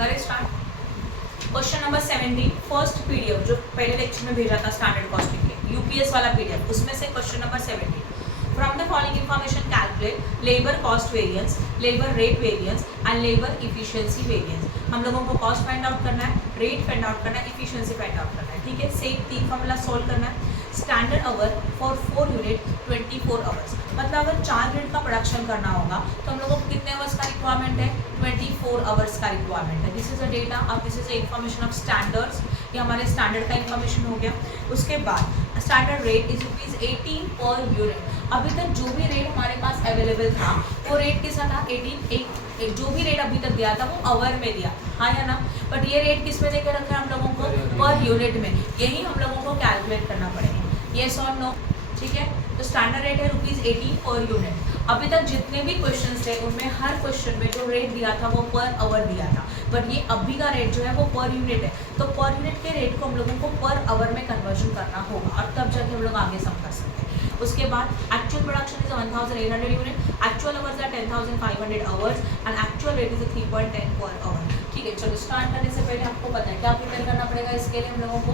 Question number 17 first PDF जो पहले lecture में भेजा था स्टैंडर्ड कॉस्टिंग के यूपीएस वाला पीडीएफ उसमें से question number 17 from the following information calculate labour cost variance labour rate variance and labour efficiency variance. हम लोगों को कॉस्ट फाइंड आउट करना है, रेट फाइंड आउट करना है, इफिशिएंसी फाइंड आउट करना है। ठीक है, सेम तीन फॉर्मूला सोल्व करना है। Standard hour for 4 unit 24 hours, मतलब अगर 4 यूनिट का प्रोडक्शन करना होगा तो हम लोगों को कितने आवर्स का रिक्वायरमेंट है? 24 आवर्स का रिक्वायरमेंट है। दिस इज अ डेटा अब this is a information of standards, ये हमारे स्टैंडर्ड का इंफॉर्मेशन हो गया। उसके बाद standard rate is ₹18 per unit. अभी तक जो भी रेट हमारे पास अवेलेबल था वो रेट कैसा था? 18 जो भी रेट अभी तक दिया था वो आवर में दिया, हाँ या ना? बट ये रेट किस में देकर रखा है हम लोगों को? पर यूनिट में। यही हम लोगों को कैलकुलेट करना पड़ेगा, येस और नो। ठीक है, तो स्टैंडर्ड रेट है ₹18 पर यूनिट। अभी तक जितने भी क्वेश्चन थे उनमें हर क्वेश्चन में जो रेट दिया था वो पर आवर दिया था, बट ये अभी का रेट जो है वो पर यूनिट है। तो पर यूनिट के रेट को हम लोगों को पर आवर में कन्वर्जन करना होगा और तब जाके हम लोग आगे सम कर सकते हैं। उसके बाद actual production is 1800 unit, actual hours are 10,500 hours and actual rate is 3.10 per our. ठीक है, चलो स्टार्ट करने से पहले आपको पता है क्या प्रिपेयर करना पड़ेगा इसके लिए हम लोगों को?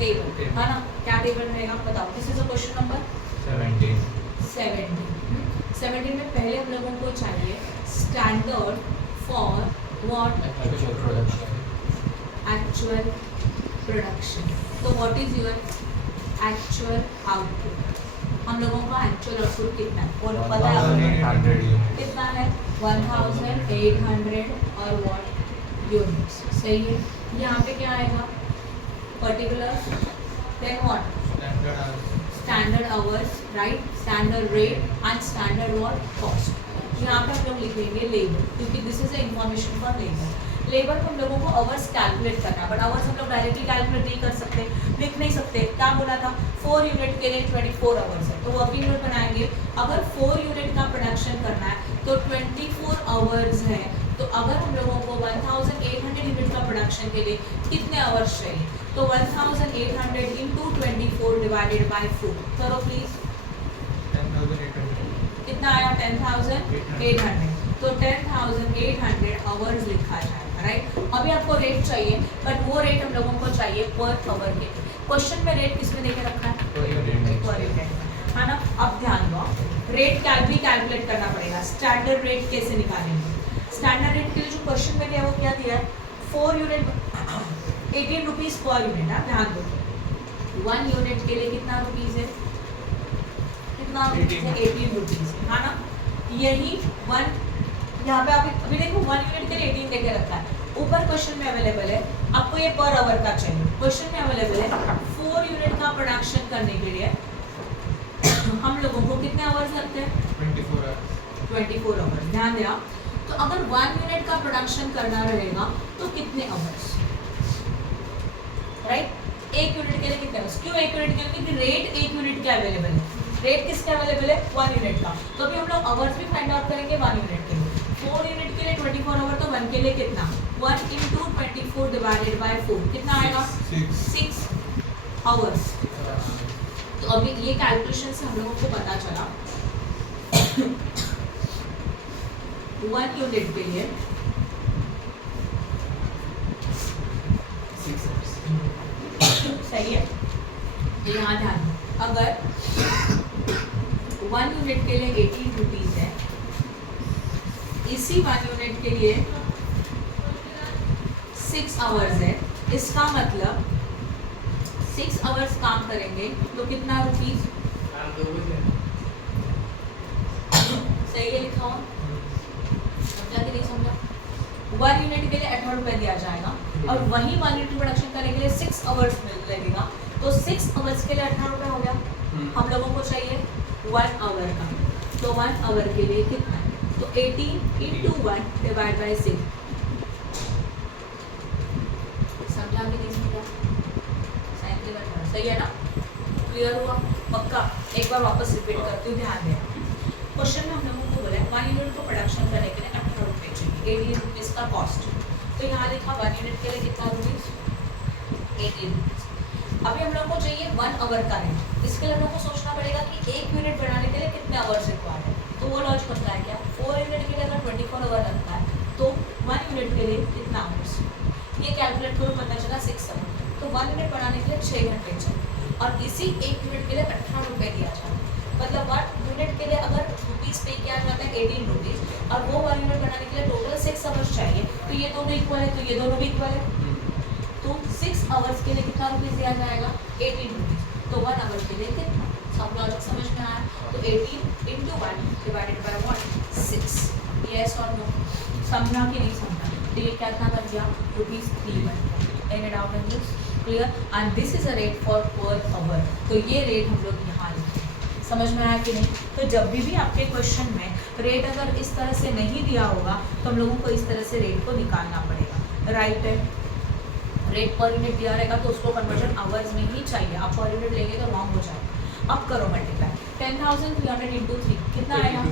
टेबल, है ना? क्या टेबल रहेगा बताओ? This is a question number 17 में पहले हम लोगों को चाहिए standard for what? Actual production. तो what is your actual output? हम लोगों का एक्चुअल आउटपुट कितना है वो पता है? कितना है? 1800 और व्हाट यूनिट्स। सही है, यहाँ पे क्या आएगा? Particular, then what? Standard hours, right? Standard rate and standard what? Cost. यहाँ पे हम लोग लिखेंगे लेबर, क्योंकि this is a information for labour. Labour को हम लोगों को आवर्स कैलकुलेट करना है, बट आवर्स हम लोग डायरेक्टली कैलकुलेट नहीं कर सकते, लिख नहीं सकते। क्या बोला था? 4 यूनिट के लिए 24 आवर्स है, तो वर्किंग यूनिट बनाएंगे। अगर 4 यूनिट का प्रोडक्शन करना है तो 24 आवर्स है, तो अगर हम लोगों को 1800 यूनिट का प्रोडक्शन के लिए कितने आवर्स चाहिए? तो 1800 इंटू 24 डिवाइडेड बाई 4 करो प्लीज। 10,800 कितना आया? 10,800। तो 10,800 आवर्स लिखा जाएगा, राइट? अभी आपको रेट चाहिए, बट वो रेट हम लोगों को चाहिए पर आवर के। क्वेश्चन में रेट किसमें देके रखा है? पर यूनिट, है ना? अब ध्यान दो, रेट भी कैलकुलेट करना पड़ेगा। स्टैंडर्ड रेट कैसे निकालेंगे? स्टैंडर्ड रेट के लिए जो क्वेश्चन में दिया वो क्या दिया है? 4 यूनिट 18 रुपीज पर यूनिट है। ध्यान दो, 1 यूनिट के लिए कितना रुपीज है? कितना रुपीज है? 18 रुपीज, है ना? यही 1 यहाँ पे आप अभी देखो 1 यूनिट के लिए 18 देके रखा है। ऊपर क्वेश्चन में अवेलेबल है, आपको ये पर आवर का चाहिए। क्वेश्चन में अवेलेबल है 4 यूनिट का प्रोडक्शन करने के लिए हम लोगों को कितने आवर्स लगते हैं? 24 आवर्स। ध्यान दिया, तो अगर 1 यूनिट का प्रोडक्शन करना रहेगा तो कितने आवर्स? राइट, 1 यूनिट के लिए कितने आवर्स? क्यों 1 यूनिट के लिए? क्योंकि रेट 1 यूनिट के अवेलेबल है। रेट किसके अवेलेबल है? 1 यूनिट का। तो अभी हम लोग आवर्स भी फाइंड आउट करेंगे 1 यूनिट के लिए। 4 यूनिट के लिए 24 आवर, तो 1 के लिए कितना? 1 इंटू 24 डिवाइडेड बाई 4 कितना आएगा? 6 आवर्स। तो अभी ये कैलकुलेशन से हम लोगों को पता चला 1 यूनिट के लिए 6 सही है। तो यहाँ ध्यान दो, अगर 1 यूनिट के लिए 18 रुपीज है, इसी 1 यूनिट के लिए 6 आवर्स है, इसका मतलब 6 आवर्स काम करेंगे तो कितना रुपीज? सही है लिखा हुआ? समझा कि नहीं समझा? 1 यूनिट के लिए 18 रुपए दिया जाएगा और वही 1 यूनिट प्रोडक्शन करने के लिए 6 आवर्स लगेगा, तो 6 आवर्स के लिए 18 रुपए हो गया। हम लोगों को चाहिए 1 आवर का, तो 1 आवर के लिए कितना है? तो 18 इंटू 1 डिवाइड बाई 6। समझा कि नहीं समझा? सही है ना? क्लियर हुआ? पक्का? एक बार वापस रिपीट करती हूँ, ध्यान देना। क्वेश्चन में हम लोगों को बोला है 1 यूनिट को प्रोडक्शन करने के लिए 18 रुपये चाहिए, 18 रुपीज़ का कॉस्ट। तो यहाँ लिखा 1 यूनिट के लिए कितना रुपीज़? 18 रुपीज़। अभी हम लोग को चाहिए 1 आवर का रेट। इसके लिए हम लोग को सोचना पड़ेगा कि 1 यूनिट बनाने के लिए कितने आवर्स रिक्वायर्ड है। तो वो लॉजिक होता है क्या? 4 यूनिट के लिए अगर 24 आवर लगता है तो 1 यूनिट के लिए कितना आवर्स, ये कैलकुलेट करो, पता चला 6 आवर। तो 1 यूनिट बनाने के लिए 6 घंटे चाहिए और इसी 1 यूनिट के लिए 18 रुपये दिया जाता है। मतलब 1 यूनिट के लिए अगर रुपीज़ पे किया जाता है 18 रुपीज़ और वो 1 यूनिट बनाने के लिए टोटल 6 आवर्स चाहिए, तो ये दोनों इक्वल है, तो ये दोनों भी इक्वल है। तो 6 आवर्स के लिए कितना रुपीज़ दिया जाएगा, 18 रुपीज़। तो 1 आवर के लिए कितना, सब लॉजिक समझ में आया। तो 18 इंटू 1 डिवाइडेड बाय 1 6। यस और नो, समझा कि नहीं समझा? तो ये क्या बन गया, ₹3 बन गया। Any doubt in this? Clear? And this is a rate for per hour. तो ये रेट हम लोग यहाँ लिखते हैं। समझ में आया कि नहीं? तो जब भी आपके क्वेश्चन में रेट अगर इस तरह से नहीं दिया होगा तो हम लोगों को इस तरह से रेट को निकालना पड़ेगा। राइट है, रेट पर यूनिट दिया रहेगा तो उसको कन्वर्जन आवर्स में ही चाहिए। आप पर यूनिट लेंगे तो रॉन्ग हो जाएगा। अब करो मल्टीप्लाई, 10,300 इंटू 3 कितना आएगा,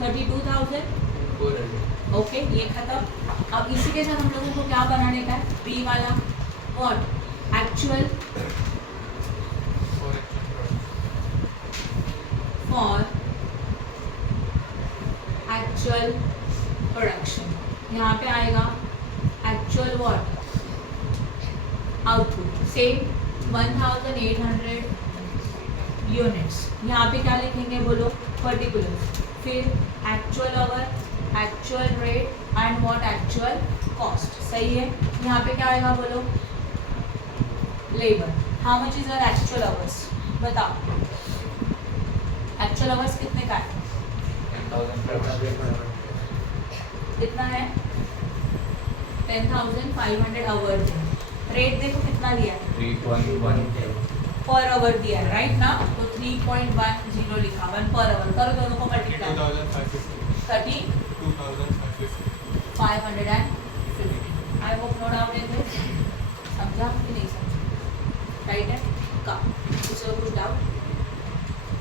32,400। ओके, ये खत्म। अब इसी के साथ हम लोगों को क्या बनाने का है, बी वाला what, actual for actual production. यहाँ पे आएगा actual what, output. Same 1800 units. यहाँ पे क्या लिखेंगे बोलो, पर्टिकुलर, फिर actual hour, actual rate and what, actual cost. सही है। यहाँ पे क्या आएगा बोलो, labour. How much is our actual hours, बताओ। एक्चुअल आवर्स कितने का है, कितना है, 10,500 आवर्स है। रेट देखो कितना दिया है, 3.1 पर आवर दिया है, राइट ना? तो 3.10 लिखा, 1 पर आवर। करो दोनों को multiply, 32,550। 550। I hope no doubt in this. समझा कि नहीं समझा? राइट है का, किसी और कुछ डाउट?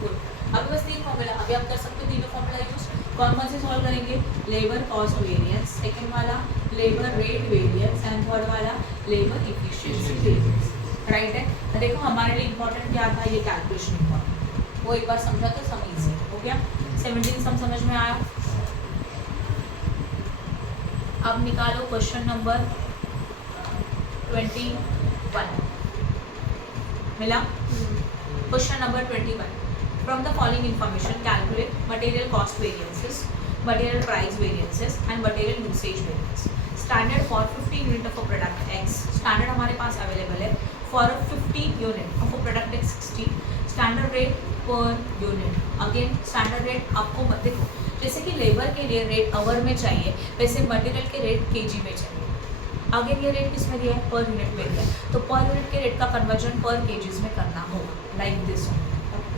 गुड। अभी बस 3 फॉर्मूला, अभी आप कर सकते हो तीनों फॉर्मूला यूज। कौन कौन से सॉल्व करेंगे, लेबर कॉस्ट वेरिएंस, सेकंड वाला labour rate variance and third वाला लेबर इफिशिएंसी वेरिएंस। राइट है। देखो हमारे लिए इंपॉर्टेंट क्या था, ये कैलकुलेशन इंपॉर्टेंट, वो एक बार समझा तो सम इजी हो गया। 17 सम समझ में आया। अब निकालो क्वेश्चन नंबर 21। मिला? Question number 21। From the following information, calculate material cost variances, material price variances and material usage variance. Standard for 15 unit of a product X. Standard हमारे पास अवेलेबल है for a 15 unit of a product X 60. Standard rate per unit. Again standard rate आपको मत देखो, जैसे कि labour के लिए rate our में चाहिए, वैसे मटेरियल के रेट केजी में चाहिए। आगे ये रेट किस में दिया है, पर यूनिट में दिया है, तो पर यूनिट के रेट का कन्वर्जन पर केजीज में करना होगा, लाइक दिस।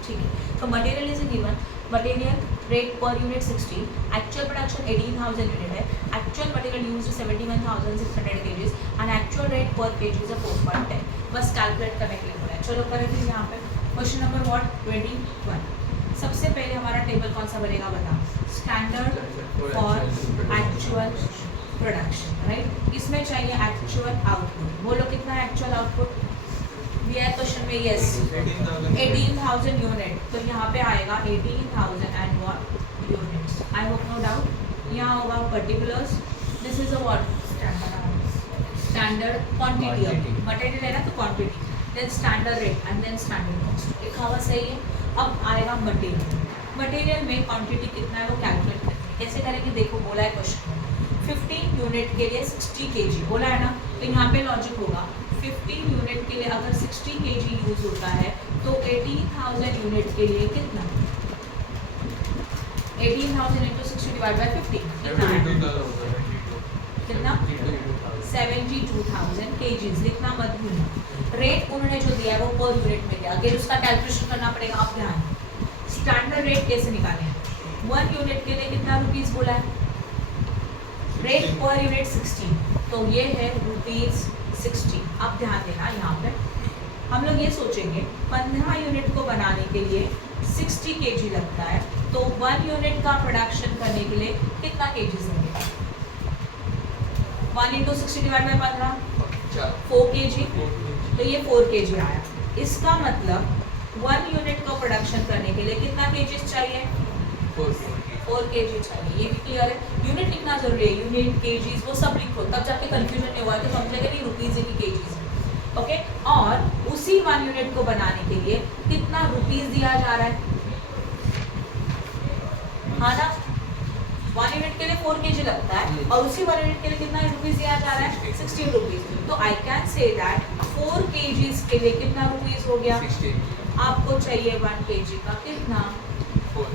ठीक है। तो material is given, material rate per unit 60, actual production 18,000 unit है, actual material use 71,600 kgs and actual rate per kg is 4.10। बस कैलकुलेट करने के लिए बोला है। चलो करेंगे यहाँ पे क्वेश्चन नंबर व्हाट, 21। सबसे पहले हमारा टेबल कौन सा बनेगा बताओ, standard for actual production. Right, इसमें चाहिए एक्चुअल आउटपुट। बोलो कितना है एक्चुअल आउटपुट, दिया है क्वेश्चन में, यस 18,000 यूनिट। तो यहाँ पे आएगा 18,000 and what units. I hope no doubt. यहाँ होगा particulars, this is a what, standard quantity, material है ना तो quantity, then standard rate and then standard cost. लिखा हुआ सही है। अब आएगा मटेरियल, मटेरियल में क्वांटिटी कितना है वो कैलकुलेट करेंगे। कैसे करेंगे देखो, बोला है क्वेश्चन में 15 यूनिट के लिए 60 kg बोला है ना, तो यहाँ पे लॉजिक होगा 15 यूनिट के लिए अगर 60 kg यूज होता है तो 18,000 यूनिट के लिए कितना, 18,000 इंटू 60 डिवाइड बाय 15 कितना, 72,000 kgs। लिखना मत भूलना। रेट उन्होंने जो दिया है वो पर यूनिट में दिया, अगर उसका कैलकुलेशन करना पड़ेगा। आप ध्यान, स्टैंडर्ड रेट कैसे निकालें, 1 यूनिट के लिए कितना रुपीस बोला है, रेट पर यूनिट 60, तो ये है ₹60। आप ध्यान देना, यहाँ पे हम लोग ये सोचेंगे 15 यूनिट को बनाने के लिए 60 kg लगता है, तो 1 यूनिट का प्रोडक्शन करने के लिए कितना केजीज लगेगा, 1 इंटू 60 डिवाइड बाई 15 4 kg, तो ये 4 kg आया। इसका मतलब 1 यूनिट का प्रोडक्शन करने के लिए कितना केजीज चाहिए, 4 kg चाहिए, ये भी क्लियर है। यूनिट लिखना जरूरी है, यूनिट केजीज वो सब लिखो, तब जाके कंफ्यूजन नहीं हुआ तो समझेगा नहीं रुपीज है कि केजीज है। ओके, और उसी 1 यूनिट को बनाने के लिए कितना रुपीज दिया जा रहा है, हाँ ना, 1 यूनिट के लिए 4 kg लगता है और उसी 1 यूनिट के लिए कितना रुपीज दिया जा रहा है, 16 रुपीज। तो I can say that 4 kgs के लिए कितना रुपीज हो गया, 16 आपको चाहिए 1 kg का कितना, 4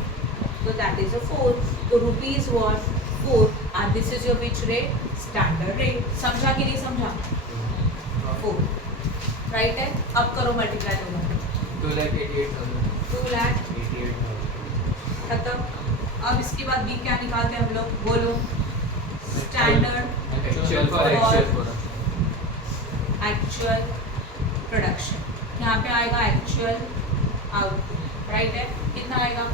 तो दैट इज अ 4, तो rupees was 4 and this is your which rate, standard rate. समझा कि नहीं समझा, 4 राइट है। अब करो मल्टीप्लाई दोनों, 2,88,000 2,88,000 खत्म। अब इसके बाद बी क्या निकालते हैं हम लोग, बोलो, standard actual for actual production, यहाँ पे आएगा एक्चुअल आउटपुट, राइट है, कितना आएगा,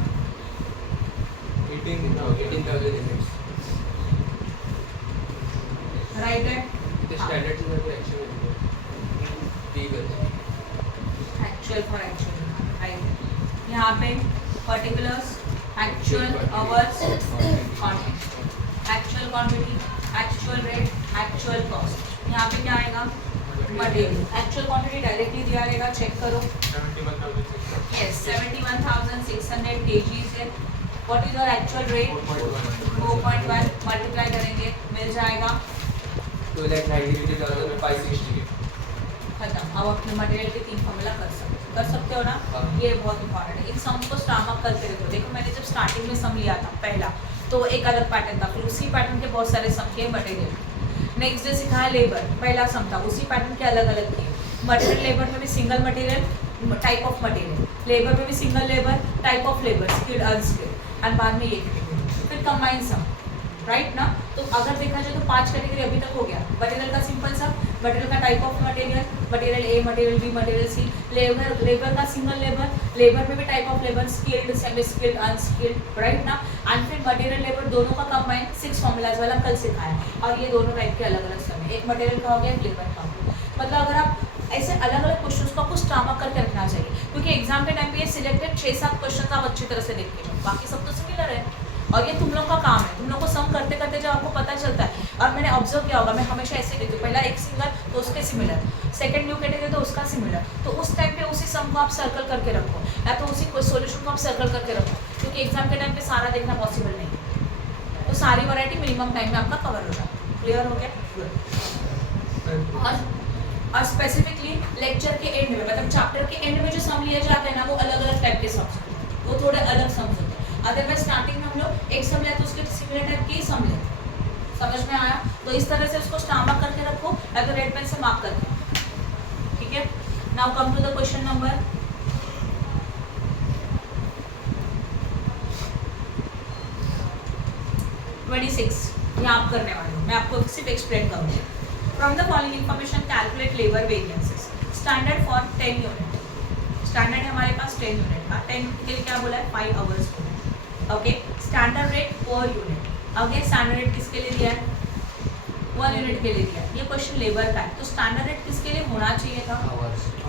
18,000 यूनिट्स। राइट है, स्टैंडर्ड से तो actual actual for actual, right है। यहाँ पे particulars, actual hours, quantity, actual quantity, actual rate, actual cost. यहाँ पे क्या आएगा, मटेरियल। एक्चुअल क्वांटिटी डायरेक्टली दिया रहेगा, चेक करो, 71,600 यस 71,600 kgs है। What is your actual rate, 4.1 multiply करेंगे मिल जाएगा 2,93,560 खत्म। अब अपने मटेरियल के 3 फॉर्मूला कर सकते हो ना, ये बहुत इंपॉर्टेंट है। इन सम को स्टार्म अप करके रखो। देखो मैंने जब स्टार्टिंग में सम लिया था पहला, तो एक अलग पैटर्न था, फिर उसी पैटर्न के बहुत सारे सम किए मटेरियल। नेक्स्ट डे सिखाया लेबर, पहला सम था, उसी पैटर्न के अलग अलग किए मटेरियल। लेबर में भी single material type of material, labour में भी single labour type of labour, skilled unskilled, and बाद में ये कैटेगरी, फिर कंबाइन सम, राइट ना। तो अगर देखा जाए तो 5 कैटेगरी अभी तक हो गया। मटेरियल का सिंपल सा, मटेरियल का type of material, material A, material B, material C, labour का सिंगल लेबर में भी type of labour, skilled, semi skilled, unskilled, right ना। एंड फिर मटेरियल लेबर दोनों का कंबाइन 6 फॉर्मूलाज वाला कल सिखाया, और ये दोनों टाइप के अलग अलग समय, एक मटेरियल का हो गया, एक लेबर का हो गया। मतलब अगर आप ऐसे अलग अलग क्वेश्चंस को आपको स्टार्म अप करके रखना चाहिए, क्योंकि एग्जाम के टाइम पे ये सिलेक्टेड 6-7 क्वेश्चंस आप अच्छी तरह से देख के जाओ, बाकी सब तो सिमिलर है। और ये तुम लोग का काम है, तुम लोग को सम करते करते जब आपको पता चलता है, और मैंने ऑब्जर्व किया होगा, मैं हमेशा ऐसे देती हूँ, पहला एक सिंगल तो उसके सिमिलर, सेकंड न्यू कैटेगरी तो उसका सिमिलर, तो उस टाइम पे उसी सम को आप सर्कल करके रखो, या तो उसी सॉल्यूशन को आप सर्कल करके रखो, क्योंकि एग्जाम के टाइम पे सारा देखना पॉसिबल नहीं है। तो सारी वैरायटी मिनिमम टाइम में आपका कवर हो जाए। क्लियर हो गया। और स्पेसिफिकली लेक्चर के एंड में, मतलब चैप्टर के एंड में जो सम लिए जाते हैं ना, वो अलग अलग टाइप के सम्स होते हैं, वो थोड़े अलग सम्स होते हैं। अदरवाइज स्टार्टिंग में हम लोग एक सम लेते तो उसके सिमिलर टाइप के ही सम लेते। समझ में आया? तो इस तरह से उसको स्टार्म अप करके रखो, या तो रेड पेन से मार्क करके, ठीक है। Now come to the question number 26। ये आप करने वाले हो, मैं आपको सिर्फ एक्सप्लेन करूँगी। From the following information calculate labour variances, standard for 10 unit. Standard है हमारे पास 10 यूनिट का, 10 के लिए क्या बोला है, 5 आवर्स को। Okay, standard rate per unit. Again standard rate किसके लिए दिया है, 1 यूनिट के लिए दिया है। ये क्वेश्चन लेबर का है, तो स्टैंडर्ड रेट किसके लिए होना चाहिए था,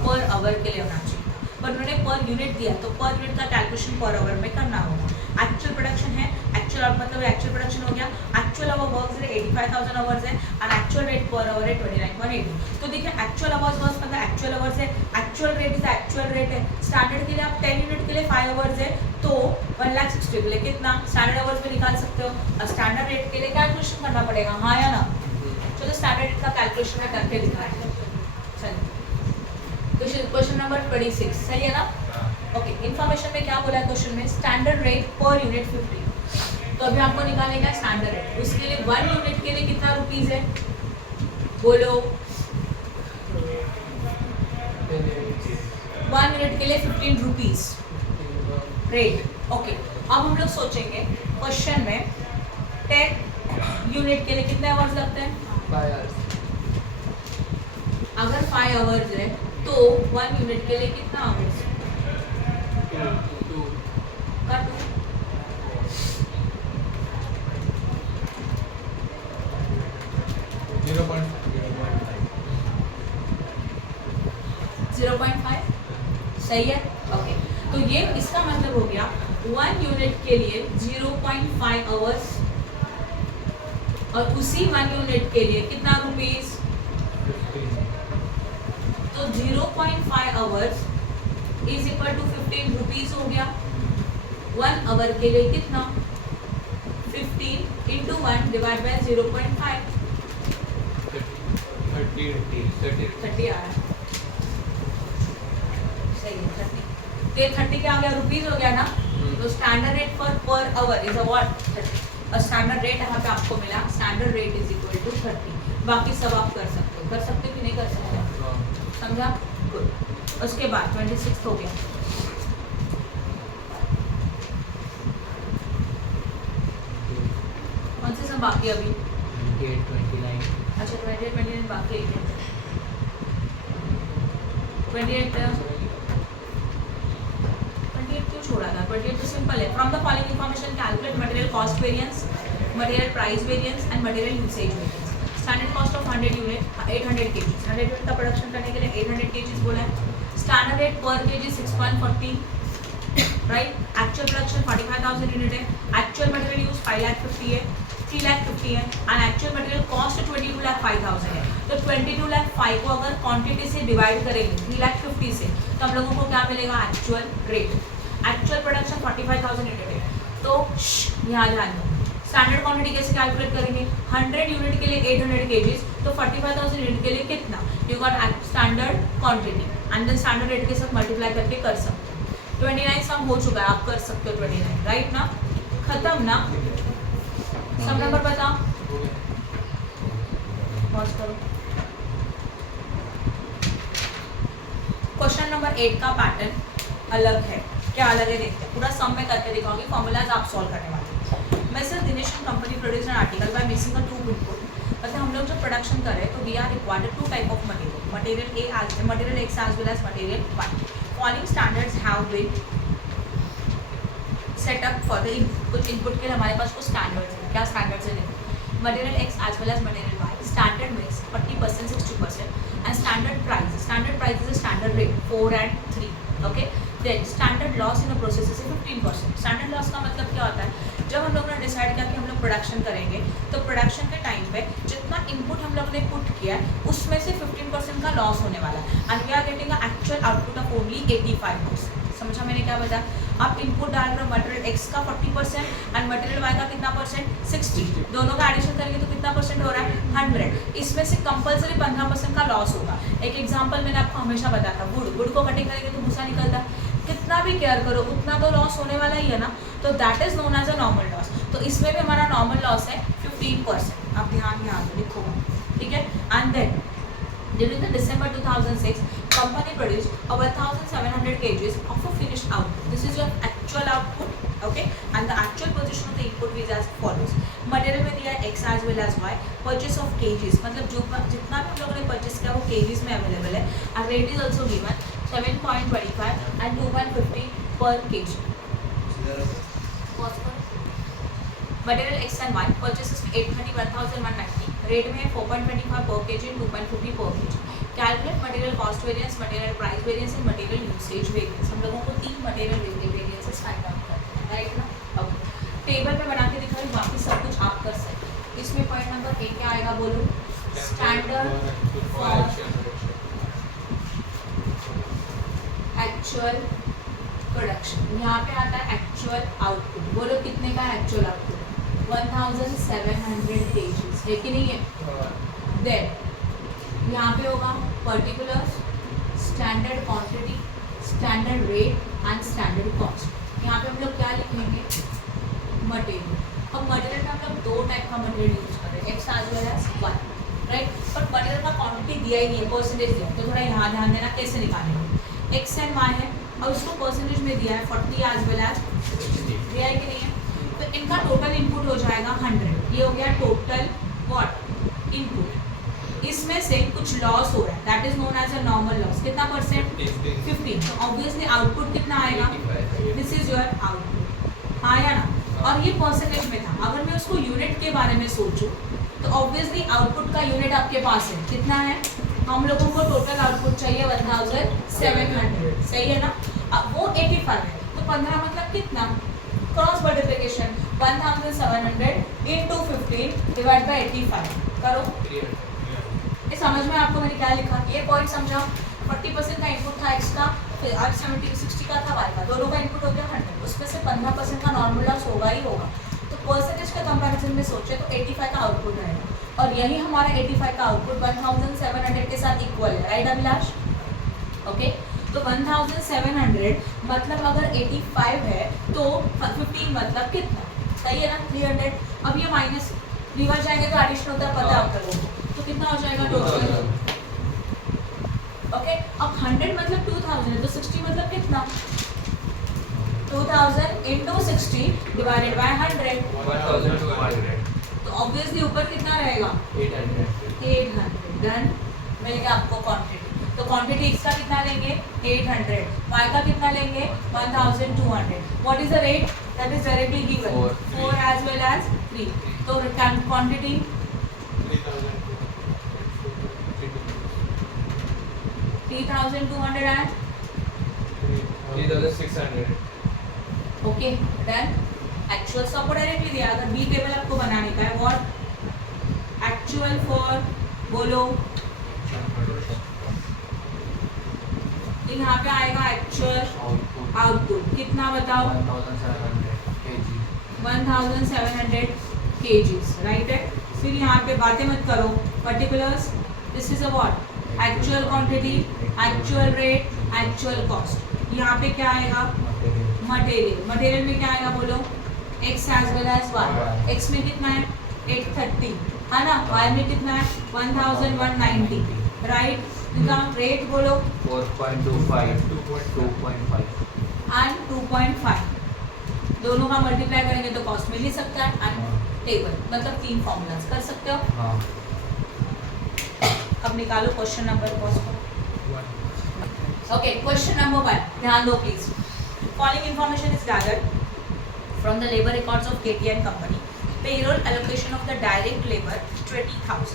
पर आवर के लिए होना चाहिए था, बट उन्होंने पर यूनिट दिया, तो पर यूनिट का कैलकुलेशन पर आवर में करना होगा। एक्चुअल प्रोडक्शन है, एक्चुअल मतलब एक्चुअल प्रोडक्शन हो गया, एक्चुअल आवर वर्क्स है 85,000 आवर्स है, और एक्चुअल रेट पर आवर है 29.80। तो देखिए एक्चुअल आवर्स वर्क्स मतलब एक्चुअल आवर्स है, actual rate is actual rate है। स्टैंडर्ड के लिए आप 10 यूनिट के लिए 5 आवर्स है, तो 1,60,000 के लिए कितना स्टैंडर्ड आवर्स में निकाल सकते हो, और स्टैंडर्ड रेट के लिए कैलकुलेशन करना पड़ेगा, हाँ या ना। चलो स्टैंडर्ड रेट का कैलकुलेशन मैं करके दिखाया। चलिए क्वेश्चन नंबर 26 सही है ना। ओके, इन्फॉर्मेशन में क्या बोला है क्वेश्चन में, स्टैंडर्ड रेट पर यूनिट 50। तो अभी आपको निकालेगा स्टैंडर्ड रेट, उसके लिए 1 यूनिट के लिए कितना रुपीस है, बोलो। 1 यूनिट के लिए 15 रुपीज रेट। ओके, अब हम लोग सोचेंगे क्वेश्चन में 10 यूनिट के लिए कितने आवर्स लगते हैं, 5 आवर्स। अगर 5 आवर्स है तो 1 यूनिट के लिए कितना आवर्स का 0.5 सही है। ओके, तो ये इसका मतलब हो गया 1 यूनिट के लिए 0.5 आवर्स और उसी 1 यूनिट के लिए कितना रुपीस, तो 0.5 hours is equal to 15 rupees हो गया। 1 आवर के लिए कितना, 15 इंटू 1 डिवाइड बाय 0.5, 30 आ रहा है, सही है 30। तो ये 30 क्या आ गया, रुपीज हो गया ना। तो standard rate per hour is a what, 30। और स्टैंडर्ड रेट यहाँ पे आपको मिला, standard rate is equal to 30। बाकी सब आप कर सकते हो कि नहीं कर सकते, समझा, गुड। उसके बाद 26 हो गया। कौन से सब बाकी अभी, 29 अच्छा 28 बाकी है क्या, 28 क्यों छोड़ा था, 28 तो सिंपल है। From the following information calculate material cost variance, material price variance and material usage variance. Standard cost of 100 unit 800 kg, 100 unit का प्रोडक्शन करने के लिए 800 kg बोला है। स्टैंडर्ड रेट पर kg 6.40, right. Actual production 45,000 unit है। Actual material use 5,50,000 है, 3,50,000 है एंड एक्चुअल मटेरियल कॉस्ट 22,05,000 है। तो 22,05,000 को अगर क्वांटिटी से डिवाइड करेंगे 3,50,000 से, तो हम लोगों को क्या मिलेगा, actual rate. Actual production 45,000 unit है, तो यहाँ ध्यान दो, स्टैंडर्ड क्वांटिटी कैसे कैलकुलेट करेंगे, 100 यूनिट के लिए 800 kg, तो 45,000 यूनिट के लिए कितना, you got standard quantity and then standard rate के साथ मल्टीप्लाई करके कर सकते हो। 29 सम हो चुका है, आप कर सकते हो 29, राइट ना, खत्म ना। सब नंबर बताओ, पॉज करो। क्वेश्चन नंबर 8 का पैटर्न अलग है, क्या अलग है देखते हैं। पूरा सम में करके दिखाऊंगी, फॉर्मूलाज आप सॉल्व करने वाले हैं। Mrs Dinesh and company produce an article by mixing a 2 input, मतलब हम लोग जब प्रोडक्शन कर रहे हैं तो we are required 2 type of material, material X as well as material Y. Following standards have been set up for the input. कुछ input के लिए हमारे पास कुछ स्टैंडर्ड्स हैं, क्या स्टैंडर्ड्स हैं देखो, material X as well as material Y, standard mix 40% 60% and standard price is standard rate 4 and 3, okay. Then standard loss in a process से 15%। स्टैंडर्ड लॉस का मतलब क्या होता है, जब हम लोगों ने डिसाइड किया कि हम लोग प्रोडक्शन करेंगे, तो प्रोडक्शन के टाइम पे जितना इनपुट हम लोगों ने पुट किया है उसमें से 15% का लॉस होने वाला है and we are getting a actual output of only 85%। समझा मैंने क्या बताया, आप इनपुट डाल रहे हो मटेरियल एक्स का 40% एंड मटेरियल वाई का कितना परसेंट, 60, दोनों का एडिशन करेंगे तो कितना परसेंट हो रहा है, 100। इसमें से कंपलसरी 15% का लॉस होगा। एक एग्जांपल मैंने आपको हमेशा बताया था, गुड़ को कटिंग करेंगे तो भूसा निकलता है, कितना भी केयर करो उतना तो लॉस होने वाला ही है ना, तो that is known as a normal loss. तो इसमें भी हमारा नॉर्मल लॉस है 15%, आप ध्यान लिखो, ठीक है। And then during the December 2006 company produced 1,700 kg of a finished output. This is your actual output, okay, and the actual position of the input is as follows. Material में दिया है x as well as y, purchase of kgs, मतलब जो जितना भी हम लोगों ने परचेस किया वो kgs में अवेलेबल है, and rate is also given 7.25 and 2.50 per kg. Material x and y purchases 831,190, rate में 4.25 per kg and 2.50 per kg. Calculate material cost variance, material price variance and material usage variance. हम लोगों को 3 material variances find out करना है, right ना। अब table में बना के दिखा रही, बाकी सब कुछ आप कर सकते हैं। इसमें पॉइंट नंबर 1 क्या आएगा बोलो, स्टैंडर्ड फॉर एक्चुअल प्रोडक्शन। यहाँ पे आता है एक्चुअल आउटपुट, बोलो कितने का एक्चुअल आउटपुट, 1,700 kg है कि नहीं है। देन यहाँ पे होगा particulars, standard quantity, standard rate and standard cost. यहाँ पे हम लोग क्या लिखेंगे, मटेरियल। अब मटेरियल में हम लोग 2 टाइप का मटेरियल यूज कर रहे हैं, X as well as Y, right. But material का क्वांटिटी दिया ही नहीं है, परसेंटेज दिया, तो थोड़ा यहाँ ध्यान देना कैसे निकालेंगे। एक्स एंड वाई है और उसको परसेंटेज में दिया है 40 एज वेल एज 60, दिया है कि नहीं है। तो इनका टोटल इनपुट हो जाएगा 100, ये हो गया टोटल व्हाट इनपुट। इसमें से कुछ लॉस हो रहा है, that is known as a normal loss, कितना परसेंट, 15। तो ऑब्वियसली आउटपुट कितना आएगा, दिस इज योर आउटपुट, आया ना। और ये परसेंटेज में था, अगर मैं उसको यूनिट के बारे में सोचूं तो ऑब्वियसली आउटपुट का यूनिट आपके पास है, कितना है, हम लोगों को टोटल आउटपुट चाहिए 1,700, सही है ना। अब वो 85 है, तो 15 मतलब कितना, cross multiplication 1700 into 15 divide by 85 करो। ये समझ में आपको मैंने क्या लिखा, ये पॉइंट समझा। 40% का इनपुट था x का, फिर 60 का था y का, दोनों का इनपुट हो गया 100, उसमें से 15% का नॉर्मल लॉस होगा ही होगा। तो परसेंटेज के कंपैरिजन में सोचे तो 85 का आउटपुट रहेगा, और यही हमारा 85 का आउटपुट 1700 के साथ इक्वल है, राइट अभिलाष? ओके, तो 1700 मतलब अगर 85 है तो 15 मतलब कितना, सही है ना, 300। अब ये माइनस रिवर्स जाएंगे तो एडिशन होता है, पता है आप लोगों को, तो कितना हो जाएगा टोटल? ओके, अब 100 मतलब 2000 है, तो 60 मतलब कितना, 2000 into 60 डिवाइडेड बाय 100, 1200 तो ऑब्वियसली ऊपर कितना रहेगा, 800। डन, मिल गया आपको क्वांटिटी। तो क्वांटिटी x का कितना लेंगे, 800, y का कितना लेंगे, 1200। What is the rate, that is directly given, 4 as well as 3। तो quantity 3200 and 3600। Okay done. Actual तो आपको डायरेक्टली दिया, अगर बी टेबल आपको बनाने का है, व्हाट एक्चुअल फॉर बोलो, तो यहाँ पे आएगा एक्चुअल आउटपुट कितना बताओ, 1700 kgs, राइट है। फिर यहाँ पे बातें मत करो, particulars, this is a what, actual quantity, actual rate, actual cost. यहाँ पे क्या आएगा, मटेरियल, मटेरियल में क्या आएगा बोलो, x as well as y। x में कितना है 830 है ना, y में कितना है 1190, राइट। इनका रेट बोलो 4.25 2.5 एंड 2.5, दोनों का मल्टीप्लाई करेंगे तो कॉस्ट मिल ही सकता है, एंड टेबल, मतलब 3 फॉर्मूलाज कर सकते हो। हाँ। अब निकालो question number cost. Okay, question number 1, ध्यान दो please. Following information is gathered from the labour records of KTN company. Payroll allocation of the direct labour 20,000।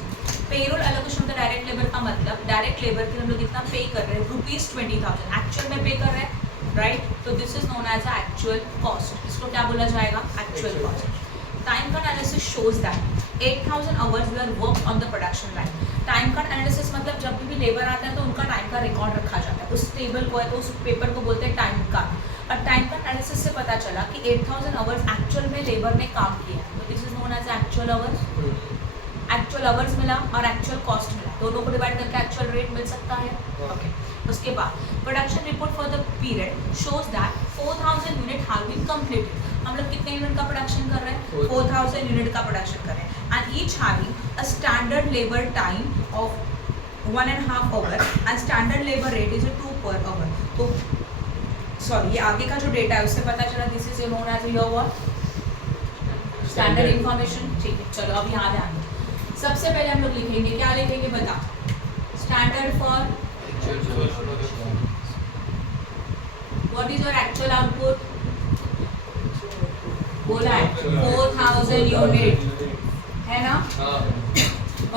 Payroll allocation of the direct labour का मतलब डायरेक्ट लेबर के हम लोग कितना पे कर रहे हैं, ₹20,000 एक्चुअल में पे कर रहे हैं, राइट। तो this is known as a actual cost, इसको क्या बोला जाएगा, actual cost. Time cut analysis shows that 8,000 hours were work on the production line. Time cut analysis मतलब जब भी लेबर आता है तो उनका टाइम का रिकॉर्ड रखा जाता है, उस टेबल को है तो उस पेपर को बोलते हैं टाइम का। और टाइम कट एनालिसिस से पता चला कि 8,000 आवर्स एक्चुअल में लेबर ने काम किया है, तो this is known as actual hours. Actual hours मिला और एक्चुअल कॉस्ट मिला, दोनों को डिवाइड करके एक्चुअल रेट मिल सकता है। ओके, उसके बाद production report for the period shows that 4,000 unit have been completed. हम लोग कितने यूनिट का प्रोडक्शन कर रहे हैं, 4,000 यूनिट का प्रोडक्शन कर रहे हैं, and each having a standard labour time of 1.5 hour and standard labour rate is 2 per hour। तो सॉरी, ये आगे का जो डेटा है उससे पता चला this is known as your what, standard information. ठीक है, चलो अब यहाँ ध्यान दो। सबसे पहले हम लोग लिखेंगे, क्या लिखेंगे बता, standard for what is your actual output, बोला है 4,000 यूनिट है ना।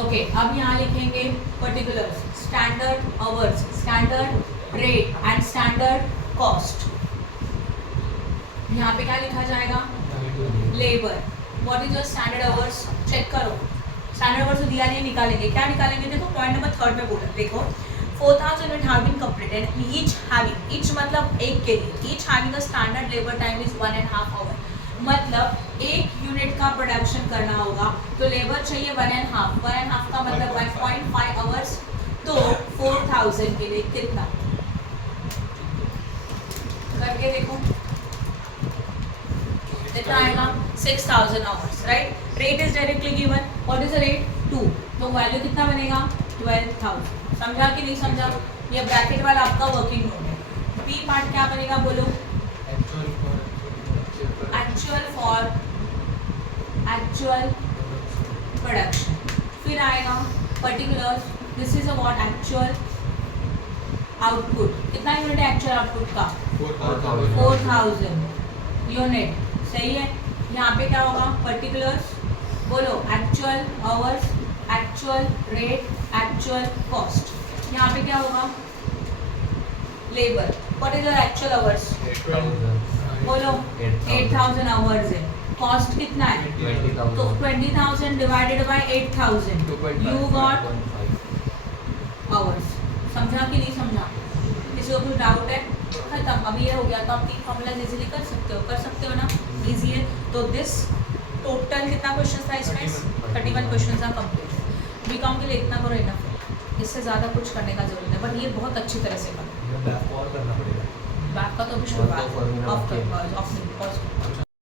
ओके, अब यहाँ लिखेंगे particulars, standard hours, standard rate and standard cost. यहाँ पे क्या लिखा जाएगा, labour, what is your standard hours, check करो। स्टैंडर्ड आवर्स दिया नहीं, निकालेंगे, क्या निकालेंगे, देखो पॉइंट नंबर 3 में बोला, देखो 4,000 unit have been completed, each having, each मतलब एक के लिए, each having the standard labour time is 1.5 hour. मतलब एक यूनिट का प्रोडक्शन करना होगा तो लेबर चाहिए 1.5 का मतलब 1.5 आवर्स। तो 4,000 के लिए कितना, करके देखो कितना आएगा, 6,000 hours, right. Rate is directly given, what is the rate 2, तो वैल्यू कितना बनेगा 12,000। समझा कि नहीं समझा, ये ब्रैकेट वाला आपका वर्किंग नोट है। बी पार्ट क्या बनेगा बोलो, एक्चुअल फॉर एक्चुअल प्रोडक्शन। फिर आएगा particular, this is a what, actual output. कितना यूनिट है एक्चुअल आउटपुट का, 4,000 यूनिट, सही है। यहाँ पे क्या होगा, पर्टिकुलर्स बोलो, actual hours, actual rate, actual cost. यहाँ पे क्या होगा, labour, what is your actual hours, बोलो 8,000 आवर्स है, कॉस्ट कितना है 20,000 तो 20,000 divided by 8,000 you got hours. समझा कि नहीं समझा? किसी को कुछ डाउट है? खत्म, अभी ये हो गया तो आप तीन फॉर्मूलाज इजीली कर सकते हो ना, इजी है। तो दिस टोटल कितना क्वेश्चन था इसमें 31 क्वेश्चन था कंप्लीट। बीकॉम के लिए इतना करो इनफ है, इससे ज़्यादा कुछ करने का जरूरत है, बट ये बहुत अच्छी तरह से करो। बैक और करना पड़ेगा। बैक का तो अभी शुरुआत